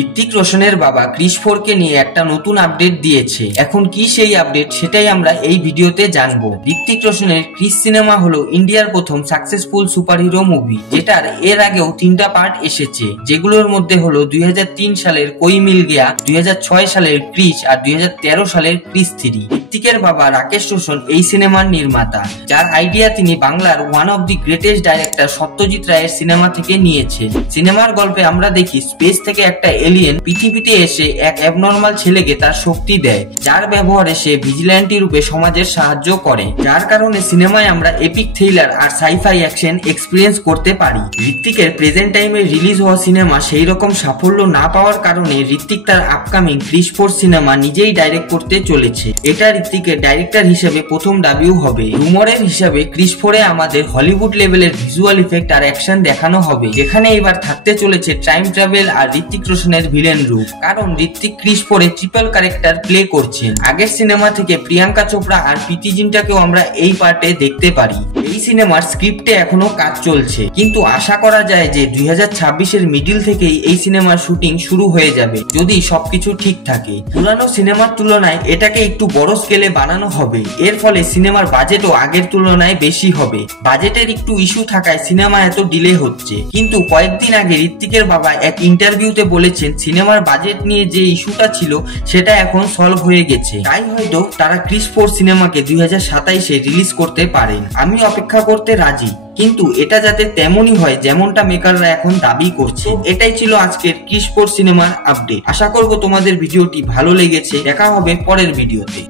ঋত্বিক রোশনের বাবা ক্রিস 4কে নিয়ে একটা নতুন আপডেট দিয়েছে। এখন কি সেই আপডেট সেটাই আমরা এই ভিডিওতে জানবো। ঋত্বিক রোশনের ক্রিস সিনেমা হলো ইন্ডিয়ার প্রথম সাকসেসফুল সুপারহিরো মুভি, যেটার এর আগেও 3টা পার্ট এসেছে, যেগুলোর মধ্যে হলো 2003 সালের কোই মিল গয়া, 2006 সালের ক্রিস আর 2013 সালের ক্রিস 3। ঋত্বিকের বাবা রাকেশ রোশন এই সিনেমার নির্মাতা, যার আইডিয়া তিনি বাংলার one of the greatest director Satyajit রায়ের সিনেমা থেকে নিয়েছেন। সিনেমার গল্পে আমরা দেখি স্পেস থেকে একটা এলিয়েন পৃথিবীতে এসে এক অ্যাবনর্মাল ছেলেকে তার শক্তি দেয়, যার ব্যবহারে সে ভিজিল্যান্টি রূপে সমাজের সাহায্য করে, যার কারণে সিনেমায় আমরা এপিক থ্রিলার আর সাইফাই অ্যাকশন এক্সপিরিয়েন্স করতে পারি। ঋত্বিকের প্রেজেন্ট টাইমে রিলিজ হওয়া সিনেমা সেই রকম সাফল্য না পাওয়ার কারণে ঋত্বিক তার আপকামিং ক্রিস 4 সিনেমা নিজেই ডাইরেক্ট করতে চলেছে। এটা ঋত্বিকের ডাইরেক্টর হিসেবে প্রথম ডাবিউ হবে। রুমরের হিসাবে ক্রিস 4-এ আমাদের হলিউড লেভেলের ভিজুয়াল ইফেক্ট আর অ্যাকশন দেখানো হবে, যেখানে এবার থাকতে চলেছে টাইম ট্রাভেল আর ঋত্বিক রোশনের ভিলেন রূপ, কারণ ঋত্বিক ক্রিস 4-এ ট্রিপল ক্যারেক্টার প্লে করছেন। আগের সিনেমা থেকে প্রিয়াঙ্কা চোপড়া আর প্রীতি জিন্টাকেও আমরা এই পার্টে দেখতে পারি। এই সিনেমার স্ক্রিপ্টে এখনো কাজ চলছে, কিন্তু আশা করা যায় যে 2026-এর মিডিল থেকেই এই সিনেমার শুটিং শুরু হয়ে যাবে, যদি সবকিছু ঠিক থাকে। পুরানো সিনেমার তুলনায় এটাকে একটু বড় স্কেলে বানানো হবে, এর ফলে সিনেমার বাজেটও আগের তুলনায় বেশি হবে। বাজেটের একটু ইস্যু থাকায় সিনেমা এত ডিলে হচ্ছে, কিন্তু কয়েকদিন আগে ঋত্বিকের বাবা এক ইন্টারভিউতে বলেছেন সিনেমার বাজেট নিয়ে যে ইস্যুটা ছিল সেটা এখন সলভ হয়ে গেছে, তাই হয়তো তারা ক্রিস 4 সিনেমাকে 2027-এ রিলিজ করতে পারেন। আমি অপেক্ষা করতে রাজি, কিন্তু এটা যাতে তেমনই হয় যেমনটা মেকাররা এখন দাবি করছে। এটাই ছিল আজকের ক্রিস 4 সিনেমার আপডেট। আশা করব তোমাদের ভিডিওটি ভালো লেগেছে। দেখা হবে পরের ভিডিওতে।